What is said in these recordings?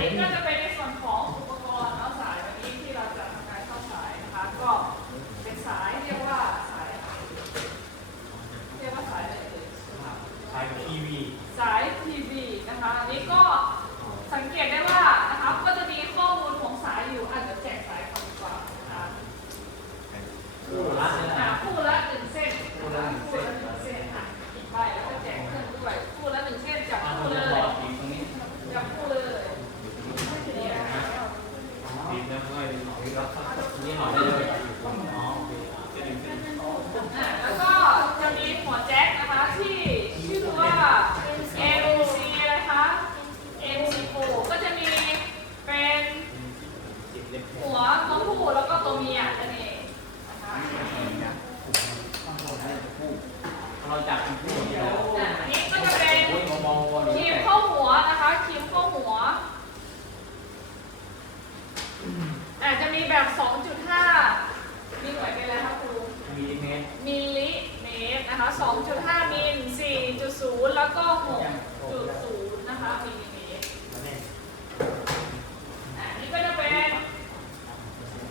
นี้ก็จะเป็นในส่วนของอุปกรณ์เอาสายวันนี้ที่เราจะทำการเข้าสายนะคะ ก็เป็นสายเรียกว่าสายอะไรเรียกว่าสายอะไรเอ่ย สายทีวี สายทีวีนะคะ อันนี้ก็สังเกตได้ว่านะคะก็จะมีข้อมูลของสายอยู่อาจจะแจกสายก่อนดีกว่านะคะ คู่ละนะ อ่าคู่ละหนึ่งเส้นนะคะคู่ละหนึ่งเส้นค่ะอีกใบแล้วก็แจกเพิ่มด้วยคู่ละหนึ่งเส้นจับ เอา คู่ คุณ เล จะ ย บอกอีกตรงนี้ จับคู่เลยเนี่ย บีบแล้วค่อยนี่หอได้เลยอ๋อโอเคจะดึงขึ้น อ่าแล้วก็จะมีหัวแจ็คนะคะที่ชื่อว่า MC นะคะ MC4 ก็จะมีเป็น จิบเล็บ หัวตัวผู้แล้วก็ตัวเมียนั่นเองนะคะ เราจับเป็นคู่เดียว อะอันนี้ก็จะเป็น โอ้ยมองมอง ครีมเข้าหัวนะคะครีมเข้าหัวอาจจะมีแบบ 2.5มีหน่วยเป็นอะไรคะครู มิลลิเมตร มิลลิเมตรนะคะ 2.5 มิล 4.0 แล้วก็ 6.0 นะคะมิลลิเมตรอะอันนี้ก็จะเป็น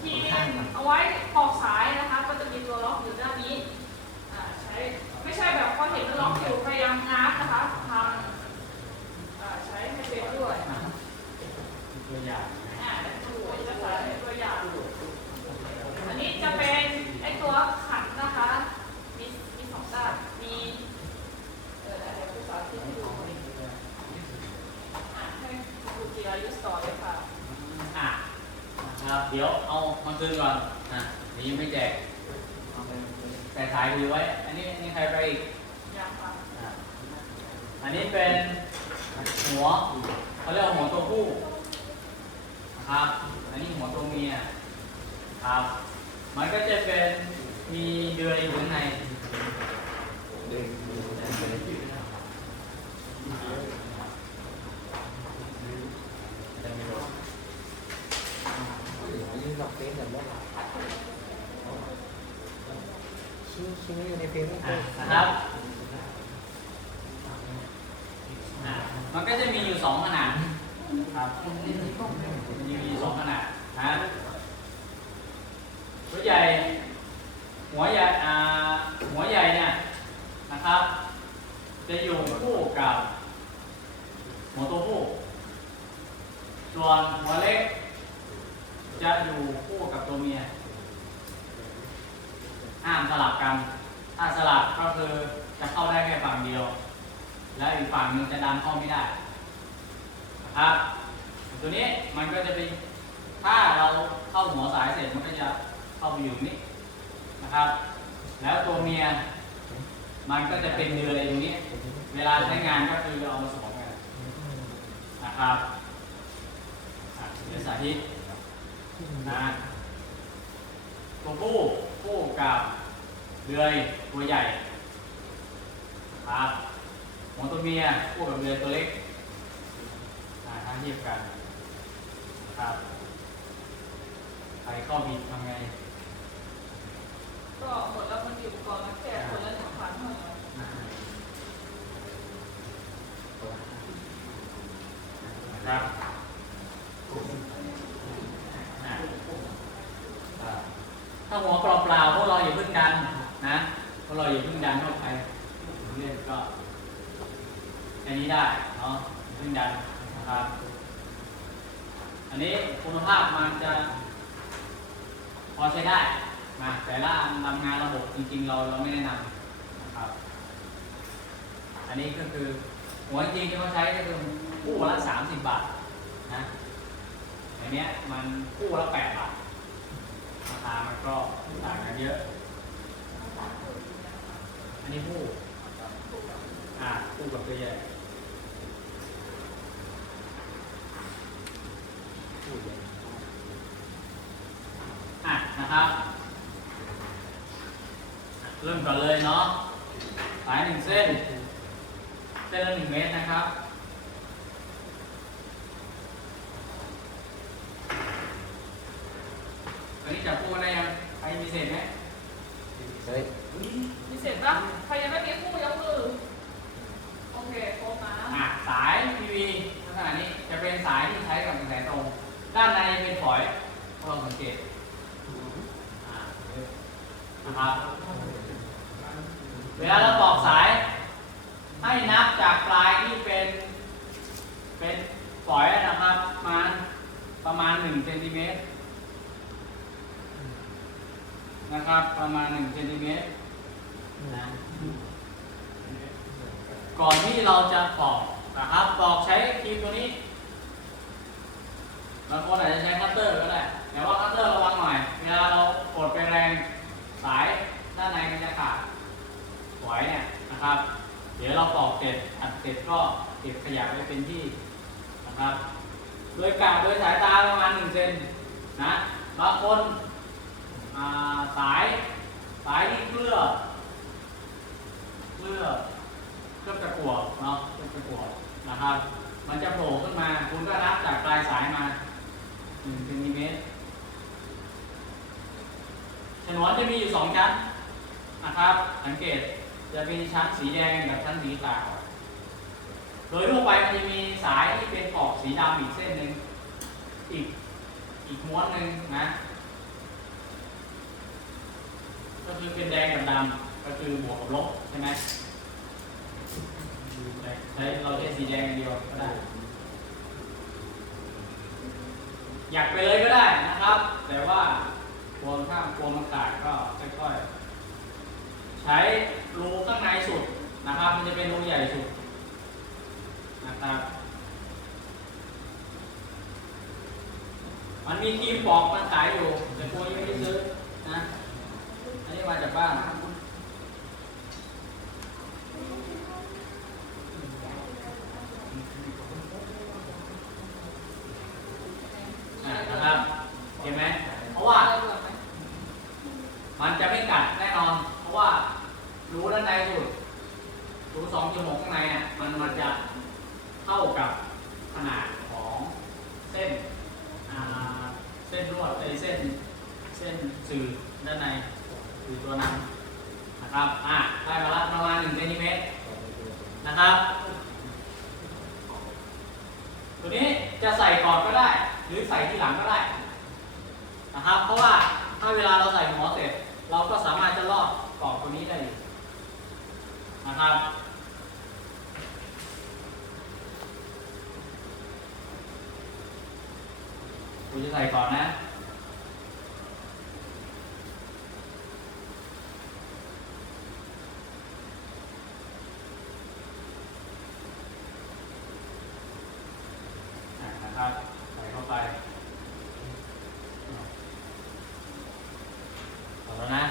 ครีมเอาไว้ปอกสายนะคะ ก็จะมีตัวล็อกอยู่ด้านนี้อ่าใช้ไม่ใช่แบบพอเห็นมันล็อกอยู่พยายามงัดนะคะทำอ่าใช้ให้เป็นด้วย ตัวอย่างอ่าดูเอกสารเป็นตัวอย่างอันนี้จะเป็นไอตัวขันนะคะ มีมีสองด้านมีเอ่ออะไรภาษาที่ดูอะให้ครูจิรายุทธสอนเลยค่ะอะนะครับเดี๋ยวเอามาคืนก่อนนะนี่ไม่แจกแต่สายถือไว้ อันนี้อันนี้ใครไปอีกยังค่ะอะอันนี้เป็นหัวเขาเรียกว่าหัวตัวผู้ ครับ อันนี้หัวตัวเมียครับ มันก็จะเป็นมีเดือยอยู่ข้างในจะมีรถยืนหลอกเฟซแบบว่าชิ้นชิ้นนี้อยู่ในเฟซบุ๊กอะนะครับอะมันก็จะมีอยู่สองขนาดครับ มีสองขนาดนะหัวใหญ่ หัวใหญ่อ่าหัวใหญ่เนี่ยนะครับ จะอยู่คู่กับหัวตัวผู้ส่วนหัวเล็ก จะอยู่คู่กับตัวเมียห้ามสลับกัน ถ้าสลับก็คือจะเข้าได้แค่ฝั่งเดียว แล้วอีกฝั่งหนึ่งจะดันเข้าไม่ได้นะครับ ตัวนี้มันก็จะเป็นถ้าเราเข้าหัวสายเสร็จมันก็จะเข้าไปอยู่นี่นะครับ แล้วตัวเมีย มันก็จะเป็นเดือยตรงนี้ เวลาใช้งานก็คือเอามาสวมกันนะครับเดี๋ยวสาธิตนะตัวผู้ผู้กับเดือยตัวใหญ่ครับหัวตัวเมียคู่กับเดือยตัวเล็กอ่าถ้าเทียบกัน ครับใครเข้าบิดทำไง ก็หมดแล้วมันอยู่อุปกรณ์แล้วแค่คนละหนึ่งพันเท่านั้นนะครับอะอ่าถ้าหัวเปล่าๆพวกเราอย่าเพิ่งดันนะพวกเราอย่าเพิ่งดันเข้าไปเล่นก็อันนี้ได้เนาะอย่าเพิ่งดันนะครับ อันนี้คุณภาพมันจะ พอใช้ได้มาแต่ละอันทำงานระบบจริงๆ เราเราไม่แนะนำนะครับ อันนี้ก็คือหัวจริงที่เขาใช้ก็คือคู่ละสามสิบบาทนะอย่างเนี้ยมันคู่ละแปดบาทราคามันก็ต่างกันเยอะ อันนี้คู่อ่าคู่กับตัวใหญ่คู่ใหญ่อะ นะครับ เริ่มก่อนเลยเนาะสายหนึ่งเส้น เส้นละหนึ่งเมตรนะครับอันนี้จับคู่กันได้ยังใครมีเศษไหมเฮ้ยมีเสร็จปะใครยังไม่มีคู่ยกมือ โอเคครบนะอะสายทีวีลักษณะนี้จจะเป็นสายที่ใช้กับกระแสตรง ด้านในเป็นฝอยลองสังเกตอ่า นะครับเวลาเราตอกสายให้นับจากปลายที่เป็นเป็นฝอยนะครับมาประมาณ1เซนติเมตรนะครับประมาณ1เซนติเมตรนะก่อนที่เราจะตอกนะครับตอกใช้ครีมตัวนี้บางคนอาจจะใช้คัตเตอร์ก็ได้แต่ว่าคัตเตอร์ระวังหน่อยเวลาเรากดไปแรงสายด้านในมันจะขาด ฝอยเนะครับ เดี๋ยวเราปอกเสร็จอัดเสร็จก็เก็บขยะไว้เป็นที่นะครับ โดยกะโดยสายตาประมาณ1เซนนะบางคนาสายสายที่เกลือเกลือเคลือบตะกั่วเนาะเคลือบตะกั่วนะครับ มันจะโผล่ขึ้นมา คุณก็นับจากปลายสายมา1เซนติเมตรฉนวนจะมีอยู่สองชั้นนะครับ สังเกต จะมีชั้นสีแดงกับชั้นสีขาวโดยทั่วไปมันจะมีสายที่เป็นขอบสีดำอีกเส้นหนึ่งอีกอีกม้วนหนึ่งนะก็คือเป็นแดงกับดำก็คือบวกกับลบใช่ไหมใช้เราใช้สีแดงเดียวก็ได้ อยากไปเลยก็ได้นะครับ แต่ว่ากลัวข้ามกลัวมันขาดก็ค่อยๆ ใช้รูข้างในสุดนะครับ มันจะเป็นรูใหญ่สุดนะครับ มันมีครีมปอกมันขายอยู่แต่กลัวยังไม่ได้ซื้อนะ อันนี้มาจากบ้านอะนะครับ เห็นไหม เพราะว่า มันจะไม่กัดแน่นอน เพ ราะว่ารู้ด้านในสุดรู้สองจมูกข้างในอะมันมันจะเท่ากับขนาดของเส้นอ่าเส้นลวดไอเส้นเส้นสื่อด้านในสื่อตัวนั้นนะครับอะได้มาละประมาณหนึ่งเซนติเมตรนะครับ ตัวนี้จะใส่ก่อนก็ได้ หรือใส่ที่หลังก็ได้นะครับ เพราะว่าถ้าเวลาเราใส่หัวเสร็จ เราก็สามารถจะลอก กรอบตัวนี้ได้อยู่นะครับคุณจะใส่ก่อนนะครับ ใส่เข้าไป เอาแล้วนะ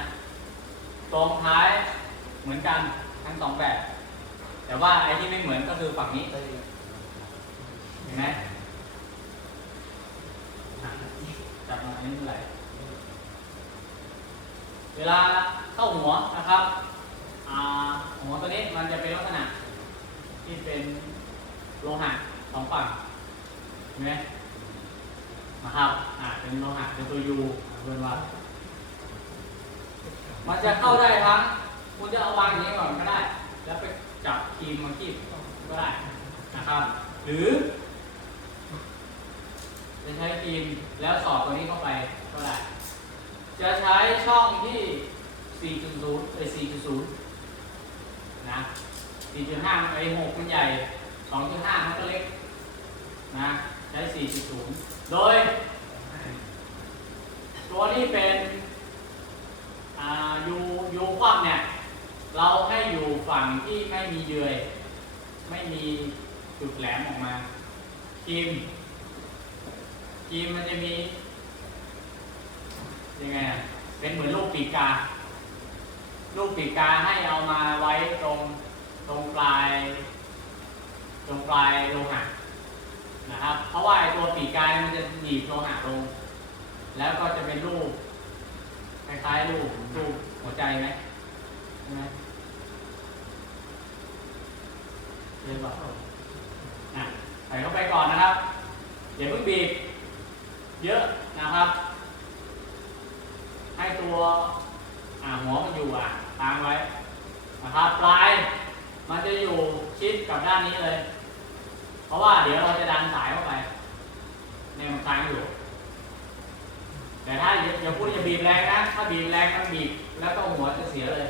ตรงท้าย เหมือนกันทั้งสองแบบ แต่ว่าไอ้ที่ไม่เหมือนก็คือฝั่งนี้เห็นไหมจับมาอันนี้เท่าไรเวลาเข้าหัวนะครับหัวตัวนี้มันจะเป็นลักษณะที่เป็นโลหะสองฝั่งเห็นไหมนะครับอ่าเป็นโลหะเป็นตัวยูเรียกว่า มันจะเข้าได้ทั้ง คุณจะเอาวางอย่างนี้ก่อนก็ได้ แล้วไปจับครีมมาคีบก็ได้นะครับ หรือจะใช้ครีมแล้วสอดตัวนี้เข้าไปก็ได้ จะใช้ช่องที่ 4.0 เอ้ย 4.0 นะ 4.5 ไอ้6มันใหญ่ 2.5 มันก็เล็กนะใช้ 4.0 โดย ตัวนี้เป็น อ่า ยู ยูคว่ำเนี่ย เราให้อยู่ฝั่งที่ไม่มีเดือไม่มีจุดแหลมออกมาคีมคีมมันจะมียังไงอะเป็นเหมือนลูกปีกา ลูกปีกาให้เอามาไว้ตรงตรงปลาย ตรงปลายโลหะนะครับ เพราะว่าไอตัวปีกกาเนี่ยมันจะหนีบโลหะลง แล้วก็จะเป็นรูปคล้ายๆรูปรูปหัวใจไหมใช่ไหม เดินแบบนะใส่เข้าไปก่อนนะครับอย่าเพิ่งบีบเยอะนะครับ ให้ตัวหัวมันอยู่อะตามไว้นะครับปลายมันจะอยู่ชิดกับด้านนี้เลย เพราะว่าเดี๋ยวเราจะดันสายเข้าไปเนี่มันค้างอยู่ แต่ถ้าอย่าพูดอย่าบีบแรงนะ ถ้าบีบแรงมันบีบแล้วก็หัวจะเสียเลย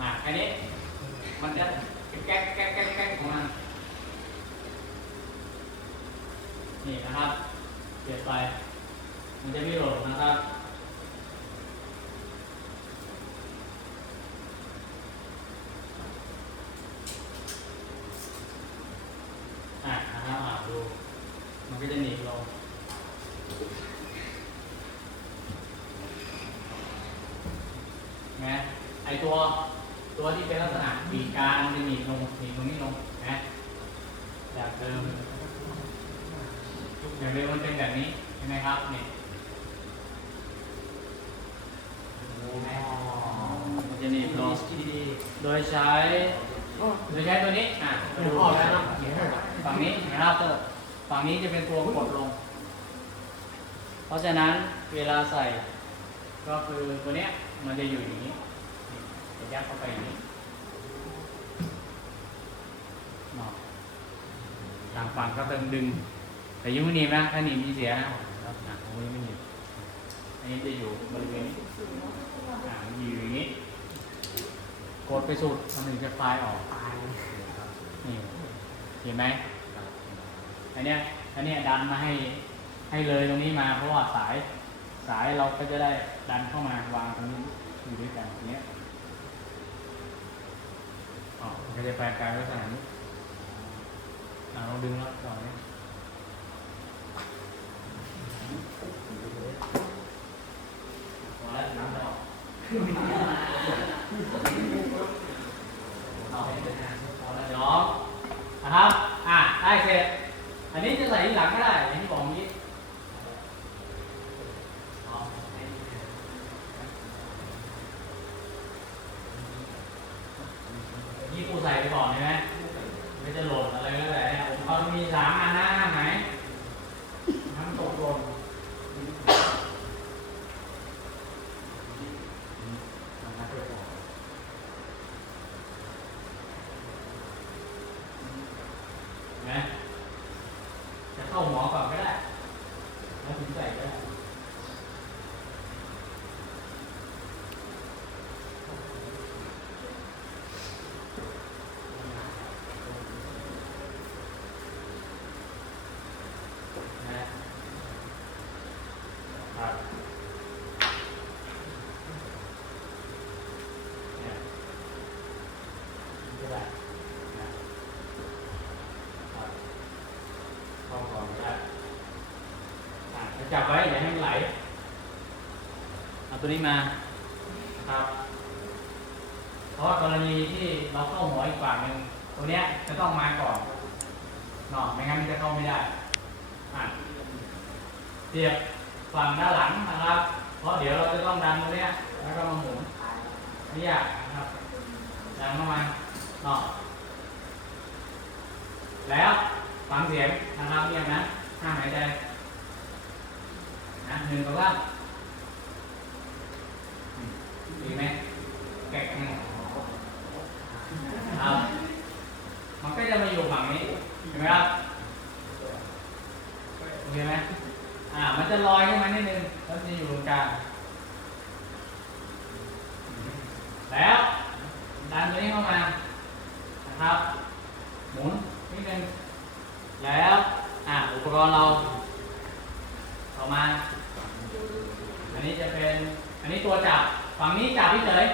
มะอันนี้มันจะ แก๊กแก๊กแก๊กแก๊กของมันนี่นะครับเปลี่ยนไป มันจะไม่โหลดนะครับ อะนะครับอะดู มันก็จะหนีบลงนะไอตัวตัวที่เป็นลักษณะปีกกลารมันจะหนีบลงหนีบตรงนี้ลงนะแบบเดิมอย่าง เป็นแบบนี้ใช่ไหมครับนี่มันจะหนีบลงโดยใช้โดยใช้ตัวนี้อะมาดูออกแล้วนะเขียนให้ฝั่งนี้นะครับฝั่งนี้จะเป็นตัวกดลง เพราะฉะนั้นเวลาใส่ ก็คือตัวเนี้ยมันจะอยู่อย่างนี้จะยัดเข้าไปอย่างนี้ต่างฝั่งก็เติมดึง แต่ยุ่งไม่หนีบนะถ้านีบมีเสียนะแล้วหนักตรงนี้ไม่หนีอันนี้จะอยู่บริเวณนี้อ่าอยู่อย่างนี้กดไปสุดมันถึงจะคลายออกนี่เห็นไหมอันเนี้ยอันเนี้ยดันมาให้ให้เลยตรงนี้มาเพราะว่าสายสายเราก็จะได้ดันเข้ามาวางตรงนี้อยู่ด้วยกันอย่างเนี้ยอ๋อมันก็จะแปลกลายลักษณะนี้อ่าเราดึงแล้วต่อนี้อแล้วน้ำไม่ออกเอาให้เป็นงานพอแล้วเดี๋ยวนะครับ อะได้เสร็จ อันนี้จะใส่ที่หลังก็ได้ อย่างที่บอกเมื่อกี้เอานี่กูใส่ไปก่อนใช่ไหมไม่จะหล่นอะไรก็แต่เนี่ยผ มีสามอันนะห้ามไหนห้ามตกหล่นเห็นไหมจะเข้าหมอก่อนก็ได้ แล้วถึงใส่ก็ได้ นะครับเนี่ยก็ได้นะครับเข้าก่อนก็ได้อะจะจับไว้อย่าให้มันไหล เอา ตัวนี้มาครับ เพราะว่ากรณีที่เราเข้าหัวอีกฝั่งหนึ่งตัวเนี้ยจะต้องมาก่อนเนาะไม่งั้นมันจะเข้าไม่ได้อะเสียบฝั่งด้านหลังนะครับ เพราะเดี๋ยวเราจะต้องดันตรงเนี้ยแล้วก็มาหมุนไม่ยากนะครับดันเข้ามาเนาะแล้วฟังเสียงนะครับเรียกนะห้ามหายใจนะหนึ่งสองสาม มดีไหมแกะหนึ่งครับมันก็จะมาอยู่ฝั่งนี้เห็นไหมครับโอเคไหมอ่า มันจะลอยขึ้นมานิดนึงแล้วจะอยู่ตรงกลางแล้วดันตัวนี้เข้ามานะครับหมุนนิดนึงแล้วอ่าอุปกรณ์เราต่อมา อันนี้จะเป็น อันนี้ตัวจับ ฝั่งนี้จับพี่เฉย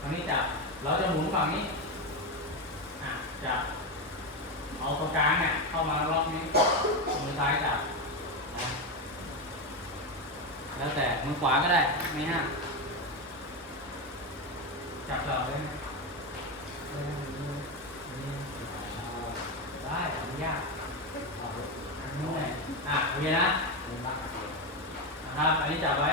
ฝั่งนี้จับ เราจะหมุนฝั่งนี้ อะจับ เอาตรงกลางเนี่ยเข้ามาล็อกนี้มือซ้ายจับ แล้วแต่มือขวาก็ได้ ไม่ห้ามจับเราได้ไหมได้อนุญาตอันนู้นอะโอเคนะนะครับ อันนี้จับไว้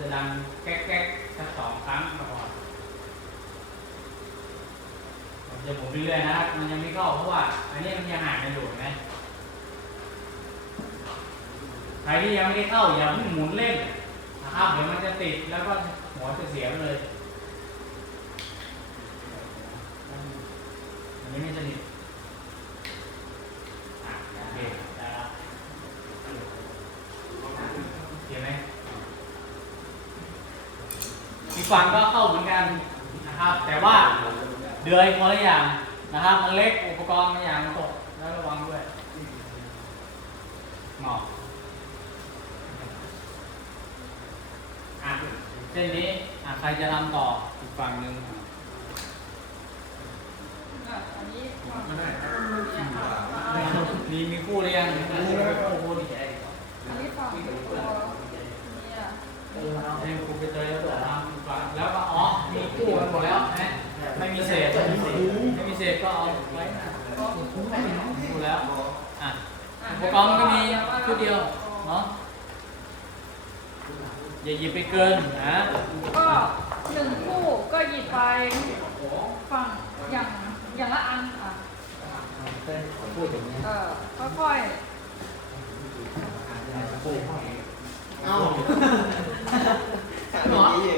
จะดังแก๊กแก๊กสักสองครั้งก่อนผมจะผมเรื่อยๆนะครับ มันยังไม่เข้าเพราะว่าอันนี้มันยังห่างกันอยู่ไหมใครที่ยังไม่ได้เข้าอย่าเพิ่งหมุนเล่นนะครับเดี๋ยวมันจะติดแล้วก็หัวจะเสียเลยอันนี้ไม่สนิท ฝั่งก็เข้าเหมือนกันนะครับ แต่ว่าเดือยคนละอย่างนะครับ มันเล็กอุปกรณ์บางอย่างมันตกแล้วระวังด้วยงอกอะเส้นนี้อะใครจะรำต่ออีกฝั่งหนึ่งอะอันนี้ฝั่งไม่ได้เนี่ยค่ะมีมีคู่หรือยังมีคู่นี่อันนี้ฝั่งตัวเนี่ยให้ครูไปเตย ไม่มีเศษไม่มีเศษก็เอาไว้ดูแล้วอะอุปกรณ์ก็มีชุดเดียวเนาะอย่าหยิบไปเกินนะก็หนึ่งคู่ก็หยิบไปฟังอย่างอย่างละอันค่ะ พูดอย่างนี้เออค่อยพูดอย่งน้เอ้า หมอ